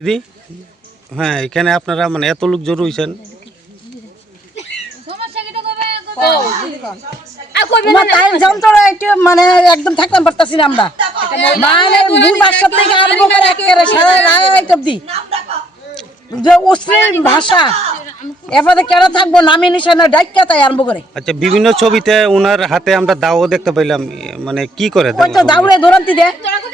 দিদি হ্যাঁ এখানে আপনারা মানে এত লোক জড়ো হয়েছেন যন্ত্র একটু মানে একদম থাকতে পারতাছি না আমরা মানে 2 মাস থেকে আরম্ভ করে একেবারে সারা রাত অবধি যে অশ্লীল ভাষা এবারে কেন থাকবো নামে নিশানা ডাইকা তাই আরম্ভ করে। আচ্ছা বিভিন্ন ছবিতে ওনার হাতে আমরা দাও দেখতে পাইলাম মানে কি করে ওই তো দাউরে দৌড়ান্তি দে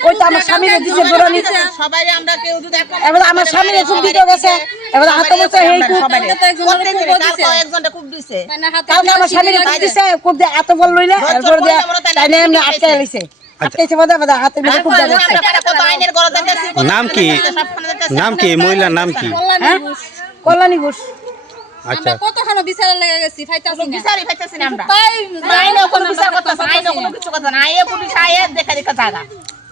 ওই তো আমার স্বামীরে দিছে দৌড়ানি সবাই আমরা কেউ যদি এবারে আমার স্বামীরে খুব দিতে গেছে এবারে হাতে বসে হেই খুব একজনটা খুব দিছে কালকে আমার স্বামীরে খুব দিছে খুব দে এত বল লইলে এরপর দে তাইলে এমনি আটকে লাইছে আটকেছে বদা হাতে মেরে খুব দাও নাম কি মহিলার নাম কি কল্যাণী ঘোষ। আচ্ছা কতখানো বিচার লেগে গেছি ফাইতাছি না বিচারই পাইতাছি না আমরা আইনে কোনো বিচার করতেছ আইনে কোনো কিছু কথা না আইয়ে পুলিশ আইয়ে দেখা দেখা জায়গা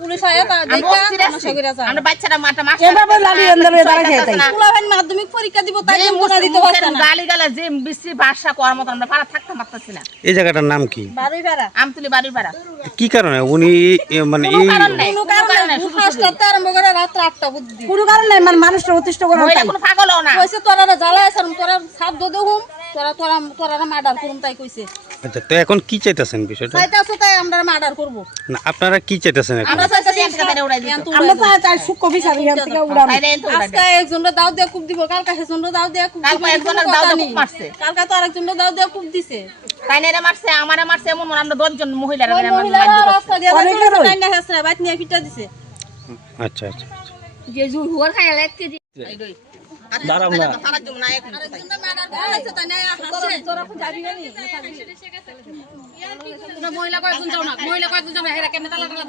পুলিশ আয়া তা দেখা সমস্যা যায় আমরা বাচ্চারা মাটা মাস এভাবে লালি আন্দরে দাঁড়া খেতে পুলাবেন মাধ্যমিক পরীক্ষা দিব তাই মুনা দিতে পারছ না গালি গালা যে বেশি ভাষা করার মত আমরা পারা থাকতে পারতাছি না। এই জায়গাটার নাম কি? বাড়িপাড়া আমতলি বাড়িপাড়া। কি কারণে উনি মানে এই কোনো কারণে ফার্স্টতে আরম্ভ করে রাত 8টা বুদ্ধি কোনো কারণ নাই মানে মানুষটা অতিষ্ঠ করা হয় কোনো পাগল না কইছে তোরা জ্বালায় ছাড়ুম তোরা সাপ দেহুম তোরা মার্ডার করুম তাই কইছে। আচ্ছা তো এখন কি চাইতেছেন বিষয়টা? চাইতাছো তাই আমরা মার্ডার করব না আপনারা কি চাইতেছেন এখন? আমরা চাইতাছি এখানে উড়াই দিই আমরা তো চাই সুখ বিচার এখান থেকে উড়ানো আজকে একজনের দাও দিয়ে কুপ দিব কালকে একজনের দাও দিয়ে কুপ দিব কালকে একজনের দাও দিয়ে কুপ মারছে কালকে তো আরেকজনের দাও দিয়ে কুপ দিছে তাইনেরে মারছে আমারে মারছে এমন আমরা 10 জন মহিলারা রাস্তা দিয়ে যাচ্ছে তাই না হেসরা বাইত নিয়ে ফিটা দিছে। আচ্ছা আচ্ছা যে জুর হুয়ার খায় লাগতে দি দাঁড়াও না তারা জন্য না এখন আরেকজনের মার্ডার করাইছে তাই না হাসছে তোরা কোন যাবি না তোরা মহিলা কয়জন যাও না মহিলা কয়জন যাও হেরা কেন তালা তালা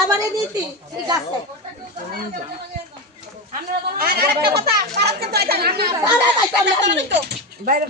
আমারে নীতি ঠিক আছে আরেকটা কথা আরেকটা তো এটা বাইরে